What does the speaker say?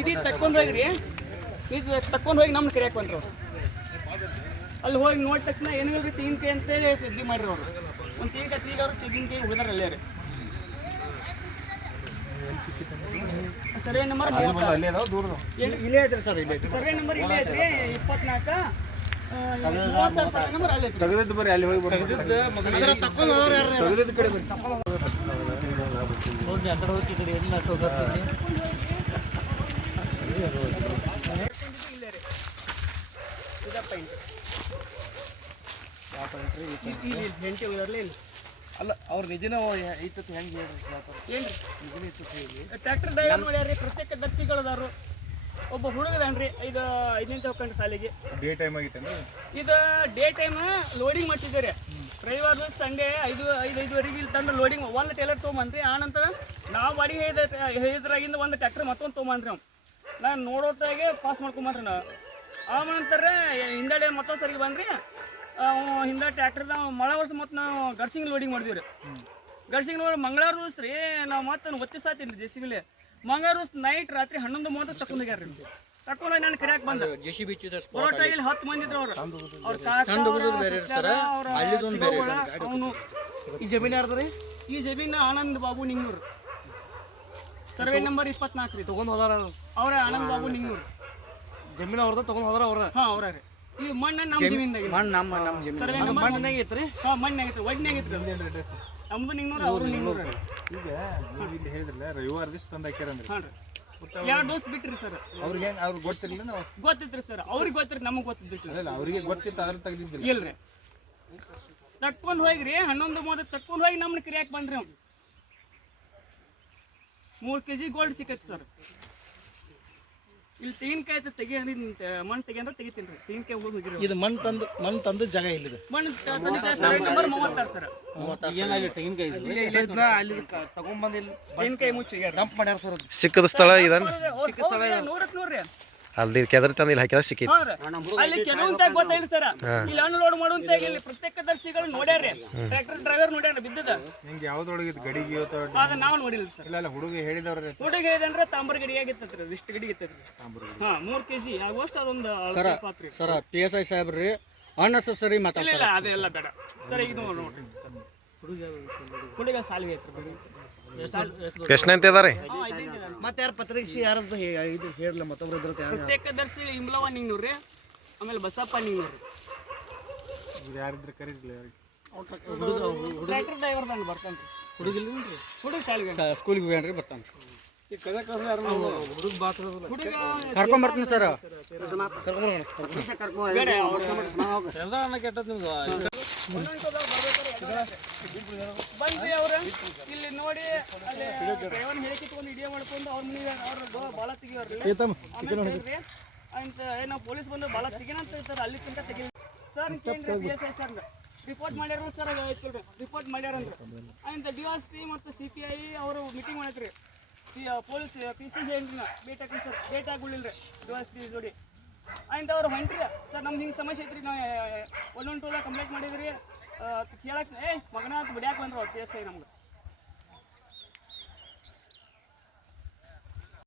ಇದು ತಕ್ಕೊಂಡು ಹೋಗ್ರಿ. ಇದು ತಕ್ಕೊಂಡು ಹೋಗಿ ನಮ್ಮ ಕರಿಯಕ್ಕೆ ಬಂದ್ರು. ಅಲ್ಲಿ ಹೋಗಿ ನೋಡಿದ ತಕ್ಷಣ ಏನು ರೀ ತಿಂತೆ ಅಂತೇಳಿ ಸುದ್ದಿ ಮಾಡಿರಿ ಅವರು. ಒಂದು ತೆಂಗಿನಕಾಯಿ ತೀಗ ಅವ್ರು ತೆಂಗಿನಕಾಯಿ ಹುಡುಗರು ಅಲ್ಲೇ ರೀ. ಸರ್ವೆ ನಂಬರ್ ಅಲ್ಲೇ ಅದಾವ ದೂರ ಇಲ್ಲೇ ಐತ್ರಿ ಸರ್ ಇಲ್ಲೇ? ಸರ್ವೆ ನಂಬರ್ ಇಲ್ಲೇ ಐತ್ರಿ ಇಪ್ಪತ್ನಾಲ್ಕ. ನಂಬರ್ ಅಲ್ಲೇ ಐತ್ರಿ ತೆಗೆದಿದ್ದು ಬರ್ರಿ ಅಲ್ಲಿ ಹೋಗಿ ಬರ್ರಿ ತೆಗೆದಿದ್ದು ಕಡೆ ಅಲ್ಲ ಅವ್ರ ನಿಜನ ಐತತ್ ಹೆಂಗೆ ಹೇಳ್ರಿ ಟ್ರ್ಯಾಕ್ಟರ್ ಡ್ರೈವರ್ ಮಾಡ್ಯಾರ್ರಿ ಪ್ರತ್ಯೇಕ ದರ್ಶಿಗಳದಾರು ಒಬ್ಬ ಹುಡುಗದನ್ರಿ ಐದು ಐದನೇ ಹೋಗ್ಕೊಂಡ್ರಿ ಸಾಲಿಗೆ. ಡೇ ಟೈಮ್ ಆಗಿತ್ತೇನ್ರಿ? ಇದು ಡೇ ಟೈಮ್ ಲೋಡಿಂಗ್ ಮಾಡ್ತಿದ್ದಾರೆ. ರವಿವಾರ ಸಂಡೇ ಐದು ಐದು ಐದುವರೆಗೆ ಇಲ್ಲಿ ತಂದು ಲೋಡಿಂಗ್ ಒಂದು ಟೇಲರ್ ತೊಗೊಂಬಂದ್ರಿ. ಆನಂತರ ನಾವು ಬಾಡಿಗೆ ಹೇಳಿದ ಹೇಳಿದ್ರಾಗಿಂದ ಒಂದು ಟ್ರ್ಯಾಕ್ಟರ್ ಮತ್ತೊಂದು ತೊಗೊಂಬಂದ್ರಿ ಅವ್ನು. ನಾನು ನೋಡೋತ್ತಾಗೆ ಪಾಸ್ ಮಾಡ್ಕೊಂಬಂದ್ರಿ ನಾವು ಆಮೇಲೆ ನಂತರ ಹಿಂದಡೆ ಮತ್ತೊಂದು ಸರಿಗೆ ಬಂದ್ರಿ? ಅವ ಹಿಂದೆ ಟ್ರ್ಯಾಕ್ಟರ್ ನಾವು ಮಳೆ ವರ್ಷ ಮತ್ತು ನಾವು ಗರ್ಸಿಂಗ್ ಲೋಡಿಂಗ್ ಮಾಡಿದ್ವಿ ರೀ ಗರ್ಸಿಂಗ್ ನೋಡಿ ಮಂಗಳವಾರ ದಿವಸ ರೀ ನಾವು ಮತ್ತೆ ಒತ್ತಿ ಸಾತೀನಿ ರೀ ಜೆ ಸಿ ಬಿಲಿ ಮಂಗಳವಾರ ದಿವಸ ನೈಟ್ ರಾತ್ರಿ ಹನ್ನೊಂದು ಮೂವತ್ತು ತಗೊಂಡ್ ಹೋಗ್ಯಾರ ರೀ ತಕೊಂಡು ನಾನು ಕರಿಯಾಕ ಬಂದ. ಜೆಸಿ ಬಿಚ್ಚಿದ ಪರೋಟ ಇಲ್ಲಿ ಹತ್ತು ಮಂದಿ ಇದ್ರು ಅವ್ರು. ಅವ್ರ ಕಾಕ ಅವನು. ಈ ಜಮೀನ್ ಯಾರ್ದ್ರಿ ಈ ಜಮೀನ ಆನಂದ್ ಬಾಬು ನಿಂಗೂರು ಸರ್ವೆ ನಂಬರ್ ಇಪ್ಪತ್ನಾಲ್ಕು ರೀ. ತೊಗೊಂಡು ಹೋದಾರ ಅವ್ರ ಆನಂದ್ ಬಾಬು ನಿಂಗೂರು. ಜಮೀನ್ ಅವ್ರದ ತಗೊಂಡ್ ಹೋದ್ರ ಅವ್ರ? ಹಾ ಅವ್ರ ರೀ. ಈ ಮಣ್ಣ ನಮ್ಮ ಜಮೀನ್ದಾಗ ಮಣ್ಣು ನಮ್ಮ ನಮ್ಮ ಜಮೀನ್. ಮಣ್ಣಾಗ ಐತ್ರಿ ಹಾ ಮಣ್ಣ್ ಆಗೈತ್ರಿ ಒಡ್ನೆ ಆಗೈತ್ರಿ ನಮ್ದು ನಿಂಗ್ನೂರು ಅವ್ರು ನಿಂಗ್ನೂರು ಈಗ ನೀವು ಇಲ್ಲಿ ಹೇಳಿದ್ರಲ್ಲ ರವಿವಾರ ದಿವಸ ತಂದು ಹಾಕ್ಯಾರಂದ್ರಿ ಹಾಂ ರೀ. ಎರಡು ದೋಸ್ ಬಿಟ್ರಿ ಸರ್. ಅವ್ರಿಗೆ ಅವ್ರಿಗೆ ಗೊತ್ತಿರಲಿಲ್ಲ ನಾವು ಗೊತ್ತಿತ್ರಿ ಸರ್. ಅವ್ರಿಗೆ ಗೊತ್ತಿರಿ ನಮಗೆ ಗೊತ್ತಿದ್ದಿಲ್ಲ ಇಲ್ಲ ಅವ್ರಿಗೆ ಗೊತ್ತಿತ್ತು ಅದ್ರ ತೆಗ್ದಿದ್ದಿಲ್ಲ. ಇಲ್ರಿ ತಕ್ಕೊಂಡು ಹೋಗ್ರಿ ಹನ್ನೊಂದು ಮೂವತ್ತು ತಕ್ಕೊಂಡು ಹೋಗಿ ನಮ್ಮನ್ನ ಕ್ರಿಯಾಕ್ ಬಂದ್ರಿ ಅವ್ನು. ಮೂರು ಕೆ ಜಿ ಗೋಲ್ಡ್ ಸಿಕ್ಕೈತಿ ಸರ್. ಇಲ್ಲಿ ತೆಂಗಿನಕಾಯಿ ಐತೆ ತೆಗಿ ಮಣ್ಣು ತೆಗಿ ಅಂದ್ರೆ ತೆಗಿತೀನಿ ರೀ. ತೆಂಗಿನಕಾಯಿ ಹೋಗಿ ಹೋಗಿರಿ ಇದು ಮಣ್ಣು ತಂದು ಮಣ್ಣ್ ತಂದು ಜಾಗ ಇಲ್ಲಿದೆ. ಮಣ್ಣು ನಂಬರ್ ಮೂವತ್ತಾರು ಸರ್. ತೆಂಗಿನಕಾಯಿ ಅಲ್ಲಿ ತಗೊಂಡ್ಬಂದು ಇಲ್ಲಿ ತೆಂಗಿನಕಾಯಿ ಮುಚ್ಚಿ ಡಂಪ್ ಮಾಡ್ಯಾರ ಸರ್ ಅದು. ಸಿಕ್ಕದ ಸ್ಥಳ ಇದನ್? ನೂರಕ್ಕೆ ನೂರ್ರಿ ಅಲ್ಲಿ ಕೆದರ್ ತಂದು ಇಲ್ಲಿ ಹಾಕಿದ ಸಿಕ್ಕಿತ್ತು. ಅಲ್ಲಿ ರೀ. ಅಂತ ಕೆಲವೊಂದ ಗೊತ್ತಿಲ್ಲ ಸರ್. ಇಲ್ಲಿ ಅನ್ಲೋಡ್ ಮಾಡುವಂತ ಇಲ್ಲಿ ಪ್ರತ್ಯೇಕ ದರ್ಶಿಗಳು ನೋಡ್ಯಾರ್ರಿ ಟ್ರ್ಯಾಕ್ಟರ್ ಡ್ರೈವರ್ ನೋಡ್ಯಾರ ಬಿದ್ದದ. ನಿಂಗೆ ಯಾವ್ದೊಳಗಿದ್ ಗಡಿಗೆ ಆಗ ನಾವು ನೋಡಿಲ್ಲ ಸರ್. ಇಲ್ಲ ಇಲ್ಲ ಹುಡುಗ ಹೇಳಿದವ್ರೆ ಹುಡುಗ ಹೇಳಿದಂದ್ರೆ ತಾಂಬರ್ ಗಡಿ ಆಗಿತ್ತತ್ರಿ ಇಷ್ಟು ಗಡಿ ಇತ್ತತ್ರಿ. ಹಾ ಮೂರ್ ಕೆಜಿ ಆಗುವಷ್ಟು ಅದೊಂದು ಅಳತೆ ಪಾತ್ರೆ ಸರ್ ಪಿ ಎಸ್ ಐ ಸಾಹೇಬ್ರಿ ಅನ್ನೆಸರಿ ಇಲ್ಲ ಅದೆಲ್ಲ ಬೇಡ. ಸರ್ ಈಗ ನೋಡ್ರಿ. ಹುಡುಗ ಹುಡುಗ ಸಾಲಿಗೆ ಐತ್ರಿ ಎಷ್ಟು ಅಂತ ಇದಾರೆ. ಮತ್ತೆ ಯಾರು ಪತ್ರಿಕೆ ಯಾರು ಇದು ಹೇಳಲ್ಲ ಮತ್ತೊಬ್ರು ಇದ್ರ ಯಾರು? ಪ್ರತ್ಯೇಕ ದರ್ಶಿ ಇಂಬ್ಲವ ನಿಂಗ್ನೂರ್ರಿ ಆಮೇಲೆ ಬಸಪ್ಪ ನಿಂಗ್ನೂರ್ರಿ. ಇವ್ರು ಯಾರಿದ್ರೆ ಕರೀದಿಲ್ಲ ಯಾರಿಗೆ ಟ್ರ್ಯಾಕ್ಟರ್ ಡ್ರೈವರ್ ದಂಗೆ ಬರ್ತಾನೆ. ಹುಡುಗಿಲ್ರಿ ಹುಡುಗ ಶಾಲೆಗೆ ಸ್ಕೂಲಿಗೆ ಹೋಗ್ಯಾನ್ರಿ ಬರ್ತಾನೆ. ಹುಡುಗ ಕರ್ಕೊಂಡ್ ಬರ್ತೀನಿ ಸರ್. ಕರ್ಕೊಂಡ್ ಅವ್ರ ಬಂದ್ರಿ ಅವ್ರ ಇಲ್ಲಿ ನೋಡಿ ಅಲ್ಲಿ ಡ್ರೈವರ್ ಹೇಳಿಕಿಟ್ಕೊಂಡು ಇಡಿಯ ಮಾಡ್ಕೊಂಡು ಅವ್ರ ಮನೆ ಅವ್ರ ಭಾಳ ತೆಗಿಯೋರ್ರಿ. ಅಂತ ಏನೋ ಪೊಲೀಸ್ ಬಂದು ಭಾಳ ತೆಗಿನ ಅಂತ ಸರ್ ಅಲ್ಲಿ ತನಕ ತೆಗಿ sir P S I sir report ಮಾಡ್ಯಾರ ಸರ್ ಆಯ್ತು ರಿಪೋರ್ಟ್ ಮಾಡ್ಯಾರಂದ್ರೆ ಅಂತ ಡಿ ಎಸ್ ಪಿ ಮತ್ತು ಸಿ ಪಿ ಐ ಅವರು ಮೀಟಿಂಗ್ ಮಾಡತ್ರಿ ಪೊಲೀಸ್ ಪಿ ಸಿ ಏನ್ರಿ ಭೇಟಿ ಹಾಕಿ ಸರ್ ಭೇಟಿ ಆಗಿಲ್ಲ ರೀ ಡಿ ಎಸ್ ಪಿ ಜೋಡಿ. ಆಯ್ತು ಅವ್ರು ಹೊಂಟ್ರಿ. ಸರ್ ನಮ್ದು ಹಿಂಗೆ ಸಮಸ್ಯೆ ಐತ್ರಿ ನಾವು ಒಂದೊಂದು ಟೋದಾಗ ಕಂಪ್ಲೇಂಟ್ ಮಾಡಿದ್ರಿ. ಕೇಳಕ್ಕೆ ಏ ಮಗನ ಬಿಡ್ಯಾಕ ಬಂದ್ರು ಪಿ ಎಸ್ ಐ ನಮ್ಗೆ.